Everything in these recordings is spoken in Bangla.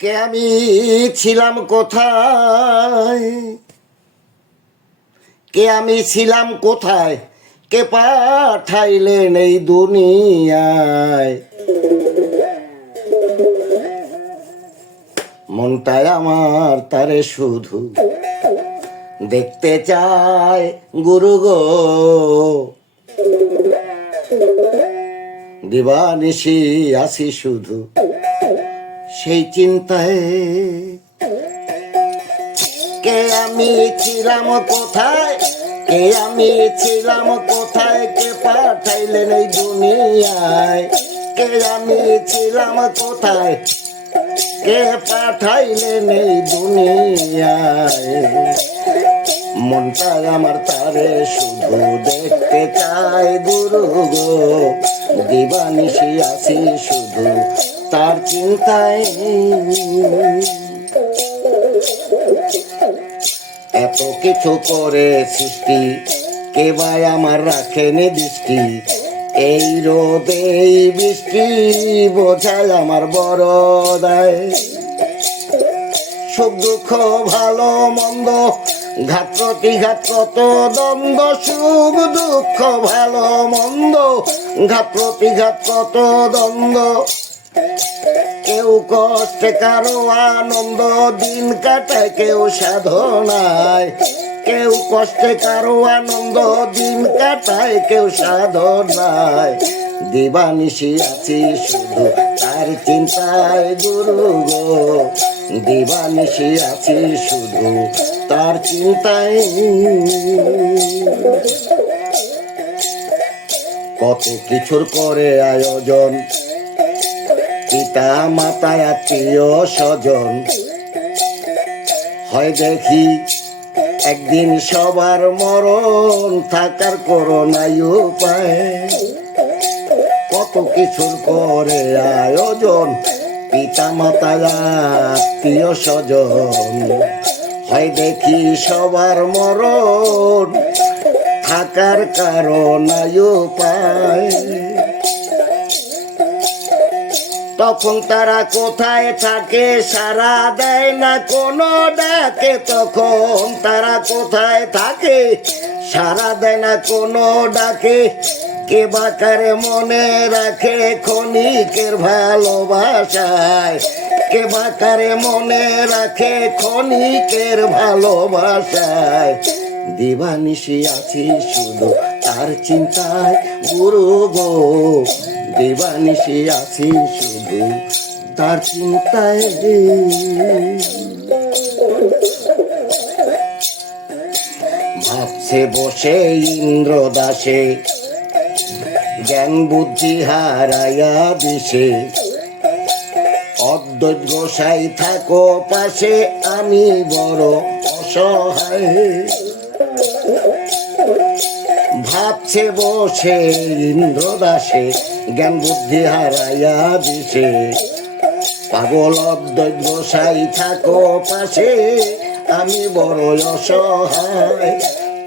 কে আমি ছিলাম কোথায়? কে আমি ছিলাম কোথায়? কে পাঠাইলেন এই দুনিয়ায়? মনটাই আমার তারে শুধু দেখতে চায় গুরু গো। দিবানিশি আসি শুধু সেই চিন্তায় কে আমি ছিলাম কোথায়? কে আমি ছিলাম কোথায়? কে পাঠাইলেন এই দুনিয়ায়? কে আমি ছিলাম কোথায়? কে পাঠাইলেন এই দুনিয়ায়? মনটা আমার তারে শুধু দেখতে চায় গুরু গো। দিবানিশি আসি শুধু তার চিন্তায় এত কিছু করে সৃষ্টি, কে ভাই আমার রাখেনি দৃষ্টি? এই রোদে এই বৃষ্টি বোঝায় আমার বড় দায়। সুখ, দুঃখ, ভালো, মন্দ ঘাত প্রতিঘাত কত দ্বন্দ্ব, সুখ, দুঃখ, ভালো, মন্দ ঘাত প্রতিঘাত কত দ্বন্দ্ব। কেউ কষ্টে, কারও আনন্দ দিন কাটায় কেউ সাধনায়। কেউ কষ্টে, কারও আনন্দ দিন কাটায়, কেউ সাধনায়। দিবানিশি আছি শুধু তার চিন্তায় গুরু গো দিবানিশি আছি শুধু তার চিন্তায়। কত কিছুর করে আয়োজন পিতা, মাতা, আত্মীয়, স্বজন। হয় দেখি, একদিন সবার মরণ থাকার করোনাই উপায়। কত কিছুর করে আয়োজন, পিতা, মাতা, আত্মীয়, স্বজন। হয় দেখি সবার মরণ থাকার কারণাই উপায়। তখন তারা কোথায় থাকে সারা দেয় না কোনো ডাকে। তখন তারা কোথায় থাকে সারা দেয় না কোনো ডাকে। কে বাকারে মনে রাখে ক্ষণিকের ভালোবাসায়? কে বাকারে মনে রাখে ক্ষণিকের ভালোবাসায়? দিবানিশি আছি শুধু তার চিন্তায় গুরু গো দিবানিশি আছি শুধু, তার চিন্তায় ভাবছে বসে ইন্দ্র দাসে, জ্ঞান বুদ্ধি হারাইয়া দিশে অদ্বৈত গোসাই থাকো পাশে, আমি বড় অসহায়। ভাবছে বসে ইন্দ্র দাসে জ্ঞান বুদ্ধি হারাইয়া দিছে। পাগল অদ্বৈত গোসাই থাকো পাশে, আমি বড় অসহায়।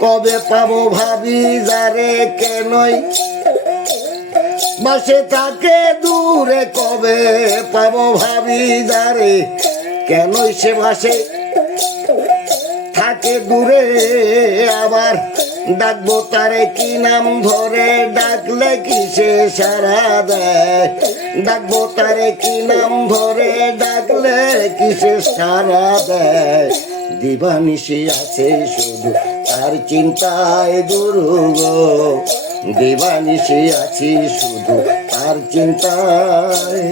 কবে পাবো ভাবি যারে কেনই? বাসে থাকে দূরে কবে পাবো ভাবি যারে? কেনই সে বাসে? থাকে দূরে আবার ডাকবো তারে কি নাম ধরে? ডাকলে কিসে সারা দেয়? ডাকবো তারে কি নাম ধরে? ডাকলে কিসে সারা দেয়? দিবানিশি আছে শুধু তার চিন্তায় গুরু গো দিবানিশি আছি শুধু তার চিন্তায়।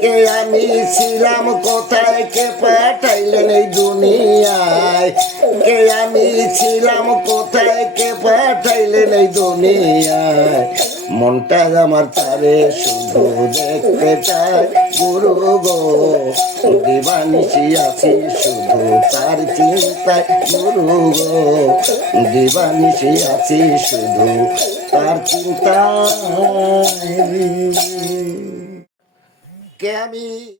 কে আমি ছিলাম কোথায়? কে পাঠাইলেন এই আমি ছিলাম কোথায় কে পাঠাইলেন এই দুনিয়ায়। মনটা আমার তারে শুধু দেখতে চায়। গুরু গো দিবানিশি আছি, শুধু তার চিন্তায়। গুরু গো দিবানিশি আছি, শুধু তার চিন্তায়। কে আমি?